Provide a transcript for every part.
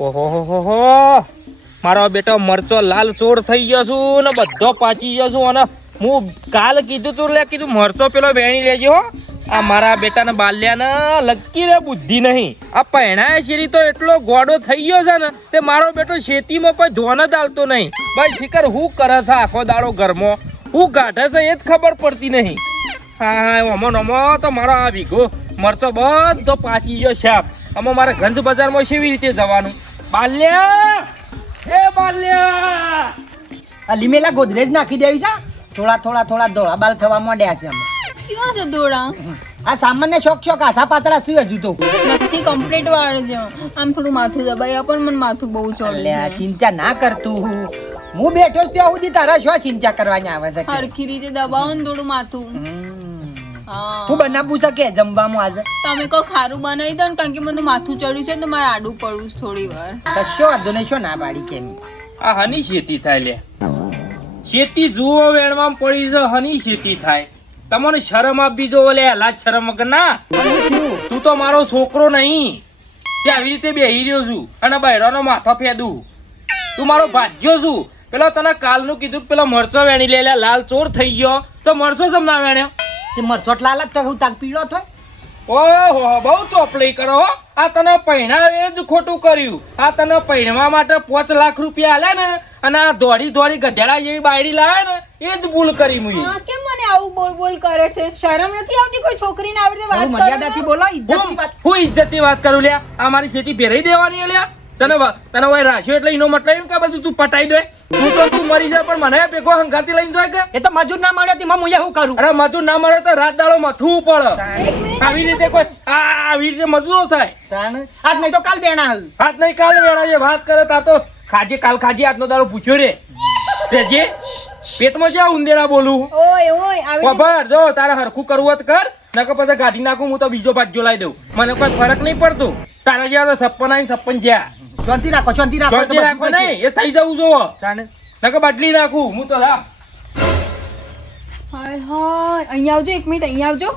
ઓહો હો હો, મારો બેટો મરચો લાલ ચોર થઈ ગયો છું ને બધો પાચી ગયો છું. અને હું કાલ કીધું તું લે કીધું મરચો પેલો વેણી લેજો. આ મારા બેટાને બાલ્યાને લકી રે બુદ્ધિ નહીં. આ પહેણાય શેરી તો એટલો ગોડો થઈ ગયો છે ને તે મારો બેટો ખેતીમાં કોઈ ધોન જ આલતો નહીં. ભાઈ શિખર હું કરે છે આખો દાડો ઘરમાં, હું ગાઢે છે એ જ ખબર પડતી નહીં. હા ઓમો નમો તો મારો આ વીઘો મરચો બધો પાચી ગયો સાપ. આમાં મારે ગંજ બજારમાં કેવી રીતે જવાનું? બાલ્યા એ બાલ્યા, આ લીમેલા ગોદરેજ નાખી દેવી છે. થોડા ધોળા બાલ થવા માંડ્યા છે અમે. ક્યાં છે દોડા? આ સામાન્ય શોખ આછા પાતળા છે હજુ તો નથી કમ્પ્લીટ વાળ છે. આમ થોડું માથું દબાઈ પણ મને માથું બહુ ચોડે છે. ચિંતા ના કરતું, હું બેઠો છું ત્યાં સુધી તારા શું ચિંતા કરવાની આવે છે? હરખી રીતે દબાવો ને થોડું માથું. હું બનાવું છે કે જમવામાં આજે? તમે કોઈ ખારું બનાવી દો ને, કારણ કે મને માથું ચડ્યું છે તો મારે આડું પડવું છે થોડી વાર. કશો વાંધો નહીં, શું ના પાડી કેમ? આ હની ખેતી થાય લે? ખેતી જુઓ વેણવામાં પડી છે, હની ખેતી થાય? તમને શરમ આપી જો લે, લાજ શરમ વગર ના. તું તો મારો છોકરો નહીં તે આવી રીતે બેહી રહ્યો છું અને બૈરાનો માથો ફેદું. તું મારો ભાગ્યો છું. પેલા તને કાલનું કીધું પેલો મરચો વેણી લે, લાલ ચોર થઈ ગયો તો મરચો જમ ના વેણ્યો? તે મરચોટ લાલ જ હું તાક પીળો થાય. ઓહો બહુ ચોપડી કરો હો. આ તને પૈણા એ જ ખોટું કર્યું. આ તને પૈણવા માટે 5 લાખ રૂપિયા આલ્યા ને અને આ દોડી ગધેડા જેવી બાયડી લાવે ને એ જ ભૂલ કરી મુઈ. હા, કેમ મને આવું બોલ કરે છે? શરમ નથી આવતી કોઈ છોકરીને આવી રીતે વાત કરો? મર્યાદાથી બોલો, ઇજ્જતની વાત. હું ઇજ્જતની વાત કરું લ્યા? આ મારી ખેતી ભેરાઈ દેવાની લ્યા? તને ઓય રાખ્યો એટલે એનો મતલબ એમ કે બધું તું પટાઈ દે. તું મરી જાય પણ મને ભેગો હંગાતી લઈને જાય કે? એ તો મજૂર ના મળે તેમાં હું શું કરું? અરે મજૂર ના મળે તો રાત દાડો મથવું પડે. આવી રીતે કોઈ આવી રીતે મજૂરો થાય? આજ નહીં તો કાલ બેણા હાલ. હાથ નહીં કાલ વેળા છે વાત કરે તા તો ખાજે કાલ ખાજે આજનો દાડો પૂછ્યો રે જે પેટમાં જ્યાં ઉંદેડા બોલું. ઓય આવી ખબર જો તારે હરખું કરવું હોત કર, નકર પછી ગાડી નાખું હું તો બીજો ભાગ્યો લાવી દઉં. મને કોઈ ફરક નહીં પડતો. તારા જ્યાં તો 56 આવીને 56 જ્યાં. શાંતિ રાખો શાંતિ રાખો નહીં, એ થઈ જવું જોવો. નકર બદલી નાખું હું તો. લા હાય અહીંયા આવજો, 1 મિનિટ અહીંયા આવજો.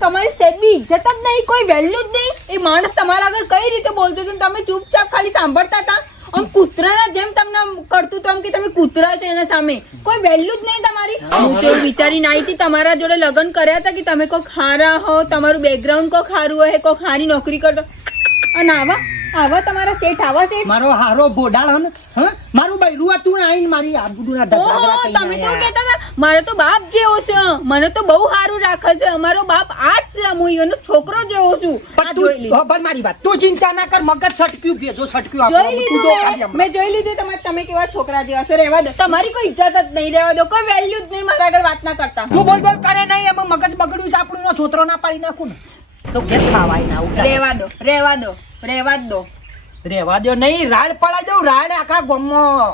તમારી સેબી ઇજ્જત જ નહીં, કોઈ વેલ્યુ જ નહીં. એ માણસ તમારા આગળ કઈ રીતે બોલતો હતો તમે ચૂપચાપ ખાલી સાંભળતા હતા? આમ કૂતરાના જેમ તમને કરતું તો આમ કે તમે કૂતરા છો એના સામે. કોઈ વેલ્યુ જ નહીં તમારી. હું તો વિચારીને આવી હતી તમારા જોડે લગ્ન કર્યા હતા કે તમે કોઈ ખારા હો, તમારું બેકગ્રાઉન્ડ કોઈ ખારું હોય, કોઈ ખારી નોકરી કરતો. અને આવા તમારા શેઠ આવા શેઠ. મારો હારો બોડાળ હન, હ મારું બૈરું હતું ને આઈને મારી આબરૂના ધગડા તમે તો કહેતા હતા મારો તો બાપ જેવો છે, મને તો બહુ સારું રાખે છે, અમારો બાપ આ જ છે, હું એનો છોકરો જેવો છું. પણ તું ખબર મારી વાત, તું ચિંતા ના કર, મગજ છટક્યું ભેજો છટક્યું જોઈ લીધું મેં જોઈ લીધું તમે કેવા છોકરા જેવા છો. રહેવા દો, તમારી કોઈ ઇજ્જત જ નહીં. રહેવા દો, કોઈ વેલ્યુ જ નહીં. મારા આગળ વાત ના કરતા. તું બોલ કરે નહીં, એમાં મગજ બગડ્યું છે આપણું. છોતરો ના પાડી નાખું ને તો ઘેર ખાવાય ના. રહેવા દો રેવા દો નહીં, રાડ પડાઈ દઉં. રાડ આખા ગામમાં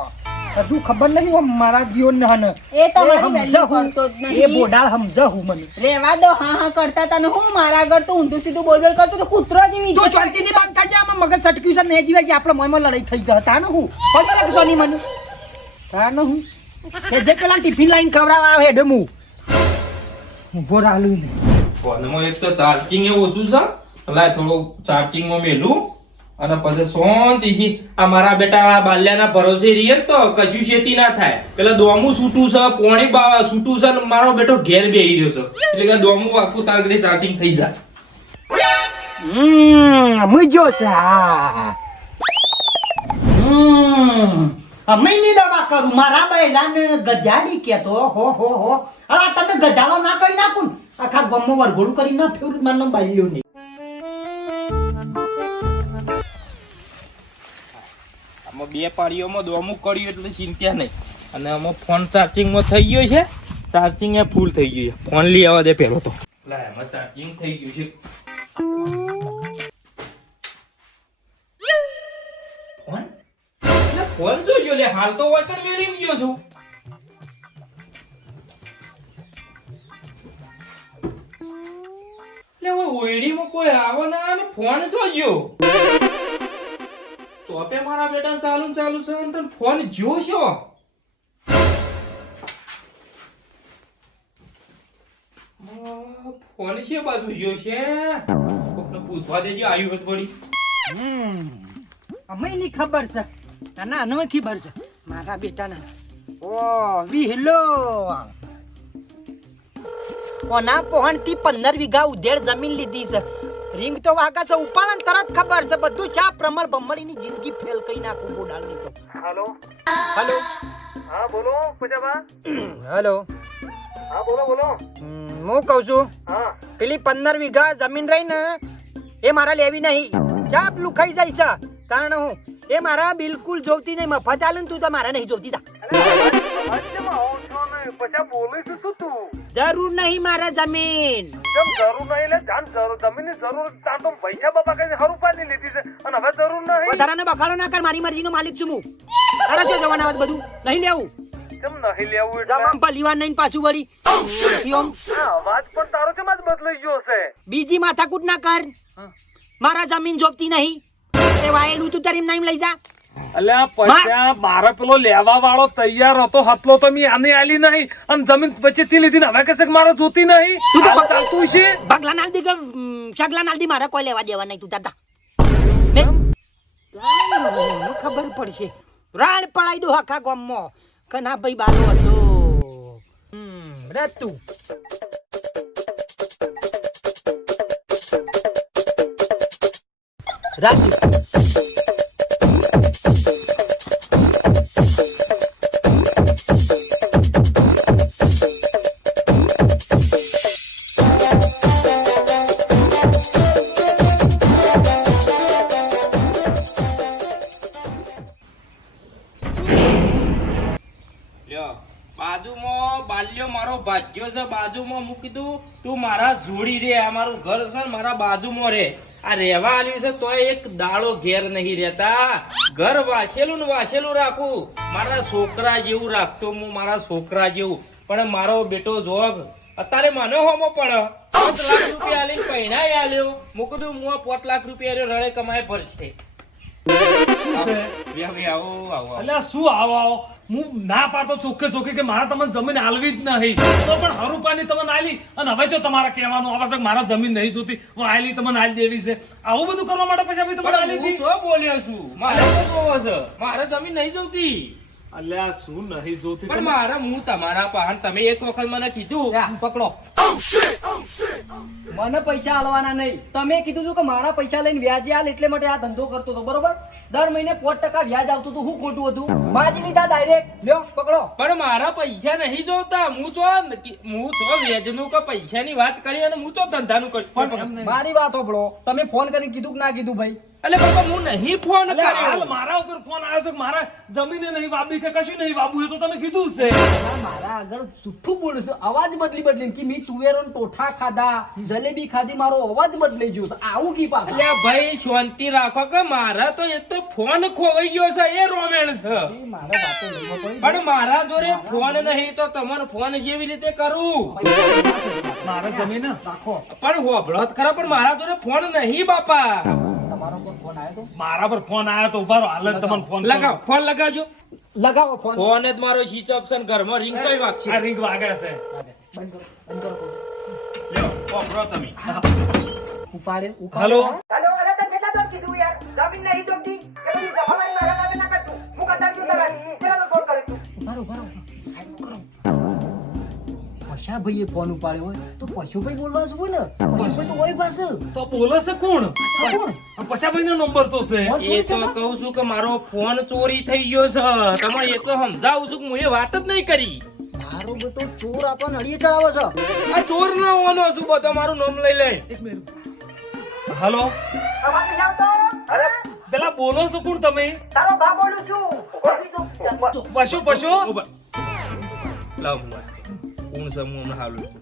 હજુ ખબર નહીં મારા જીવન ને. એ તમારી વેલ્યુ કરતો જ નહીં. એ બોડાળ સમજા હું મને. રેવા દો. હા કરતા તને હું મારા આગળ તો ઊંધું સીધું બોલ કરતો તો કૂતરો જેવી તું શાંતિથી વાત થાય છે. આમાં મગજ છટક્યું છે ને એ જીવાય આપણે મોયમાં લડાઈ થઈ જાય. તાને હું પડી રાખશો નહીં મને. તાને હું કે જે પેલા ટિફિન લાઈન ખવડાવવા આવે હેડે હું ઉભો રાલું ને. ફોનમાં એક તો ચાર્જિંગ એ ઓછું છે, એટલે થોડું ચાર્જિંગમાં મેલું અને પછી શાંતિથી આ મારા બેટા બાલ્યાના ભરોસે રહીએ તો કશું ખેતી ના થાય. પેલા દોમું છૂટું છે, પોણી છૂટું છે, મારો બેટો ઘેર બેહી રહ્યો છે એટલે કે દોમું આખું તાર ચાર્જિંગ થઈ જાય. મુજો છે. અમીની દવા કરું મારા બૈરાને ગધાડી કેતો. હો અલા તમે ગધાડો ના કરી નાખું આખા ગામમાં વરઘોડું કરી ના ફેરું મારનો બાલ્યો નહીં. આમાં 2 પાડીઓમાં દોમું કર્યું એટલે ચિંતા નહીં. અને આમાં ફોન ચાર્જિંગમાં થઈ ગયો છે, ચાર્જિંગ એ ફૂલ થઈ ગયું છે. ફોન લઈ આવવા દે પેલો તો. લા એમાં ચાર્જિંગ થઈ ગયું છે. ફોન શું જો લે, હાલ તો વાકણ મેલી ગયો છું. લે ઓયડીમાં કોઈ આવો ના અને ફોન શું ગયો? ચોપે મારા બેટા ચાલુ છે અને ફોન જો છો. ફોન છે બાજુ જો છે, કોકને પૂછવા દેજો. આવ્યું વળી અમે ની ખબર છે ના આનો ખબર છે મારા બેટાને ઓ વિહલો કોના પોહણથી 15 વીઘા ઉધેડ જમીન લીધી છે રીંગ તો વાગા છે ઉપાડન તરત ખબર છે બધું ચા પ્રમળ ભમરીની જિંદગી ફેલ કરી નાખું બોડાલની તો હાલો હેલો હા બોલો પજાબા હેલો હા બોલો હું કહું છું હા પેલી 15 વીઘા જમીન રહી ને એ મારા લેવી નહીં ચા પેલું ખાઈ જાય છે કારણ હું એ મારા બિલકુલ જોવતી નહીં મફત આલે ને તું તો મારા નહીં જોવતી તા પછા બોલીશ શું તું જરૂર નહીં મારા જમીન કેમ જરૂર નહીં લે જાન જરૂર જમીનની જરૂર તાર તો પૈસા બાપા કઈ હરું પાડી લીધી છે અને હવે જરૂર નહીં વધારાને બગાડો ના કર મારી મરજીનો માલિક છું હું તારા જો જવાના વાત બધું નહીં લેવું કેમ નહીં લેવું જમામ પલીવાન નહીં પાછું વળી ઓમ અવાજ પણ તારો કેમ આજ બદલાઈ ગયો છે બીજી માથાકૂટ ના કર મારા જમીન જોપતી નહીં એ વાયેલું તું તારી નામ લઈ જા અલ્યા પૈસા મારે પેલો લેવા વાળો તૈયાર હતો હતલો તો મેં આને આલી નહીં અને જમીન વચ્ચેથી લીધી ને હવે કશે મારે જોતી નહીં તું તો આવું ચાલતું છે બગલા નાલ દી કે શગલા નાલ દી મારે કોઈ લેવા દેવા નહીં તું દાદા ખબર પડશે રાડ પડાઈ દો આખા ગામમાં કે ના ભાઈ બાલો હતો રે તું રાજુ બાજુમાં બાલ્યો મારો ભાગ્યો છે બાજુમાં મૂકી દઉં તું મારા જોડી રે આ મારું ઘર છે ને મારા બાજુમાં રે આ રહેવા આવ્યું છે તોય એક દાડો ઘેર નહીં રહેતા ઘર વાસેલું ને વાસેલું રાખું મારા છોકરા જેવું રાખતો હું મારા છોકરા જેવું પણ મારો બેટો જોગ અત્યારે મને હોમો પડે 5 લાખ રૂપિયા આલીને પૈણાઈ આલ્યો મૂકી દઉં હું 5 લાખ રૂપિયા રળે કમાય ભરશે શું છે આવો અલ્યા શું આવો હું ના પાડતો ચોખ્ખે ચોખ્ખે કે મારા તમને જમીન આલવી જ નહીં તો પણ હરુપાની તમને આલી અને હવે જો તમારે કહેવાનું આવે છે કે મારા જમીન નહીં જોતી હું આલી તમને આલી દેવી છે આવું બધું કરવા માટે પછી અમે તમને આલી હું હતી શું બોલ્યો છું મારે શું જોવો છે મારે જમીન નહીં જોતી અલ્યા શું નહીં જોતી પણ મારે હું તમારા પાહન તમે એક વખત મને કીધું પકડો મને પૈસા આલવાના નહીં તમે કીધું હતું કે મારા પૈસા લઈને વ્યાજે આલ એટલે માટે આ ધંધો કરતો હતો બરોબર દર મહિને 5% વ્યાજ આવતું હતું હું ખોટું હતું માજી લીધા ડાયરેક્ટ લ્યો પકડો પણ મારા પૈસા નહીં જોતા હું ચો વેજનું કે પૈસાની વાત કરી અને હું ચો ધંધાનું કર્યું મારી વાત સાંભળો તમે ફોન કરીને કીધું કે ના કીધું ભાઈ એટલે બાપા હું નહીં ફોન અલ્યા, હાલ કર્યો મારા ઉપર ફોન આવ્યો છે કે મારા જમીને નહીં વાવી કે કશું નહીં વાવવું એ તો તમે કીધું જ છે આ મારા આગળ જુઠ્ઠું બોલશે અવાજ બદલીને કે મી તુવેરો ને ટોઠા ખાધા જલેબી ખાધી મારો અવાજ બદલાઈ ગયો છે આવું કી પાસે એટલે ભાઈ શાંતિ રાખો કે મારા તો એક તો ફોન ખોવાઈ ગયો છે એ રોમેણ છે મારા વાતો નહીં કોઈ પણ મારા જોડે ફોન નહીં તો તમને ફોન કેવી રીતે કરું મારા જમીન રાખો પણ હોભળો જ ખરા પણ મારા જોડે ફોન નહીં બાપા તમારો પર ફોન આવ્યો તો મારા પર ફોન આવ્યો તો ઉભા રહો હાલ જ તમને ફોન લગાવ ફોન લગાવજો લગાવો ફોન ફોન જ મારો સ્વિચ ઓફ છે ને ઘરમાં રિંગ ચોય વાગશે આ રિંગ વાગે છે બંધ કરો લ્યો વાપરો તમે ઉપાડે હલો હેલો અરે તને કેટલા દોર કીધું યાર જમીન નહીં જોતી એ બધી જફાવાળી મારા નામે ના કરતું હું કંટાળી ગયો તારા કેટલા ફોન કરી તું બરો સાઈડ કરો પૈસા ભાઈએ ફોન ઉપાડ્યો હોય તો પશુભાઈ બોલવા શું ને પશુભાઈ તો હોય પાસે તો બોલે છે કોણ કોણ? પછાભાઈ નો નંબર તો છે એ તો કહું છું કે મારો ફોન ચોરી થઈ ગયો છે તમારે એ તો સમજાવું છું કે હું એ વાત જ નહીં કરી મારો બેટો ચોર આપણને અડીએ ચડાવે છે આ ચોર નો હોવાનો છું બધો મારું નામ લઈ લે એક મિનિટ હલો અવાજ નહીં આવતો અરે પેલા બોલો છો કોણ તમે તારો બા બોલું છું પશુ લાવ હું વાત કરું. કોણ છે હું હમણાં હાલું છું.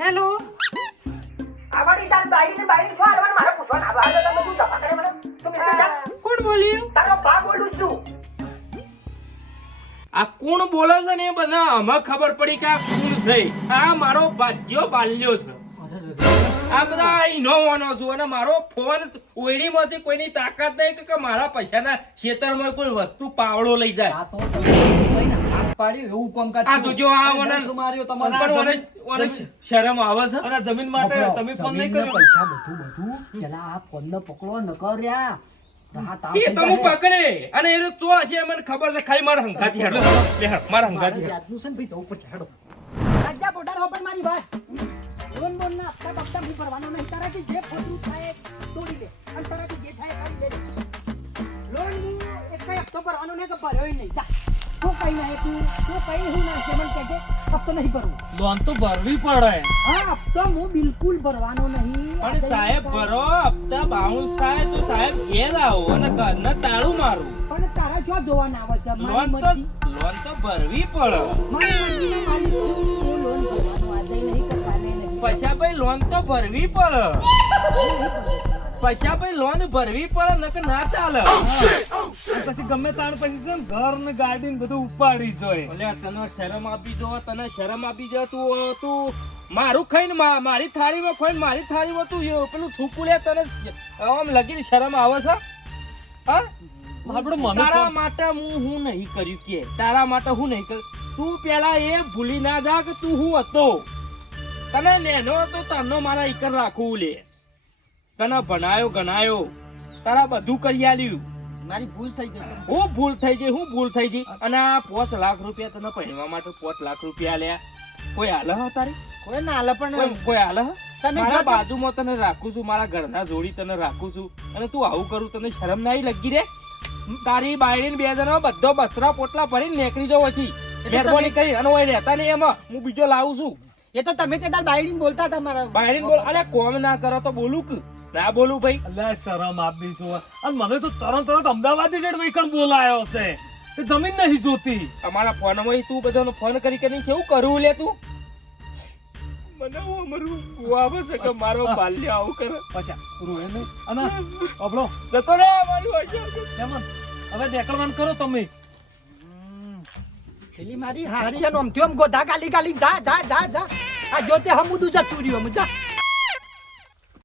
હેલો આવડી તાર બાઈ ને બાઈ છો આવવાનું મારે પૂછવાનું આ વાત તમે શું તપાસ કરે મને તું મિસ્ટર જા કોણ બોલ્યું તારો બા બોલું છું આ કોણ બોલે છે ને એ બધા અમે ખબર પડી કે આ કોણ છે આ મારો ભાગ્યો બાલ્યો છે આ બધા ઈનો હોવાનો છું અને મારો ફોન ઓયડીમાંથી કોઈની તાકાત નહીં કે મારા પૈસાના ખેતરમાં કોઈ વસ્તુ પાવડો લઈ જાય આ તો તમે હાથ પાડ્યું એવું કામકાજ આ જોજો આ મને માર્યો તમારે પણ ઓને શરમ આવે છે અને જમીન માટે તમે ફોન નહીં કર્યો પૈસા બધું પેલા આ ફોન ને પકડો ન કર્યા હા, તાવ એ થઈ તો હું જાય. પકડે અને એનો ચો હશે એ મને ખબર છે ખાલી મારા હંગાથી હેડો લે હેડ, મારા હંગાથી હેડ. વ્યાજનું છે ને ભાઈ જવું પડશે હેડો રાજા બોટાર હોપર મારી વાત લોન બોન ના હપ્તા બપ્તા હું ભરવાનો નહીં તારાથી જે ખોટું થાય એ તોડી દે અને તારાથી જે થાય એ કરી દે લોન હું એક કઈ હપ્તો ભરવાનો નહીં કે ભર્યો નહીં જા તું કઈ નહીં તું કઈ હું ના છે મને કહેજે હપ્તો નહીં ભરવો લોન તો ભરવી પડે. હા હપ્તો હું બિલકુલ ભરવાનો નહીં પણ સાહેબ ભરો હપ્તા બાઉન્સ થાય તો સાહેબ ઘેર આવો અને ઘરના તાળું મારું. પણ તારા જો જોવાના આવે છે મારી લોન તો ભરવી પડે. મરજીના માલિક છું હું લોન ભરવાનો આજે નહીં કરવાને નહીં પૈસા ભાઈ લોન તો ભરવી પડે. પૈસા ભાઈ લોન ભરવી પડે નકર ના ચાલે. અને પછી ગમે તાણ પછી છે ને ઘર ને ગાડી ને બધું ઉપાડી જોઈએ. અલ્યા તને શરમ આપી જો, તને શરમ આપી જો. તું મારું ખાઈને મારી થાળીમાં ખોઈને મારી થાળીમાં તું પેલું થૂકું લે તને આમ લગીને શરમ આવે છે? હા આપણે મને તારા કોણ- માટે હું નહીં કર્યું કે તારા માટે હું નહીં કર્યું. તું પેલા એ ભૂલી ના જા કે તું હું હતો. તને નેનો હતો તને મારા ઈકર રાખવું લે. તને ભણાયો ગણાયો તારા બધું કરી આલ્યું. મારી ભૂલ થઈ જશે હું ભૂલ થઈ ગઈ અને આ 5 લાખ રૂપિયા તને પહેરવા માટે 5 લાખ રૂપિયા આલ્યા. કોઈ હાલે હ તારી? કોઈ ના હાલે પણ કોઈ હાલે હ? તમે મારા જો- બાજુમાં તને રાખું છું, મારા ઘરના જોડી તને રાખું છું અને તું આવું કરું તને શરમ નહીં લગી રે? તારી બાયડીને 2 જણા બધો બસરા પોટલા ભરીને નીકળી જાવ પછી મહેરબાની કરી અને ઓય રહેતા નહીં એમાં હું બીજો લાવું છું. એ તો તમે તે તાર બાયડીને બોલતા હતા મારા બાયડીને બોલ અરે કોમ ના કરો તો બોલું કે ના બોલું ભાઈ? અલ્યા શરમ આપી છો. અને મને તો તરત અમદાવાદ જેડ વહીકલ બોલાયો છે. એ જમીન નહીં જોતી. અમારા ફોનમાં તું બધાનો ફોન કરી નહીં કેવું કરવું લે તું? મને અમારું આવે છે કે મારો બાલ્ય આવું કરે. પાછા રોય નહીં. અને આપણો જતો રે મારું વાગ્યા. કેમન હવે દેકડવાન કરો તમે. પેલી મારી હારી એનો આમ થયો આમ ગોધા ગાલી ગાલી જા જા જા જા આ જોતે હમુદું જતું રહ્યું જા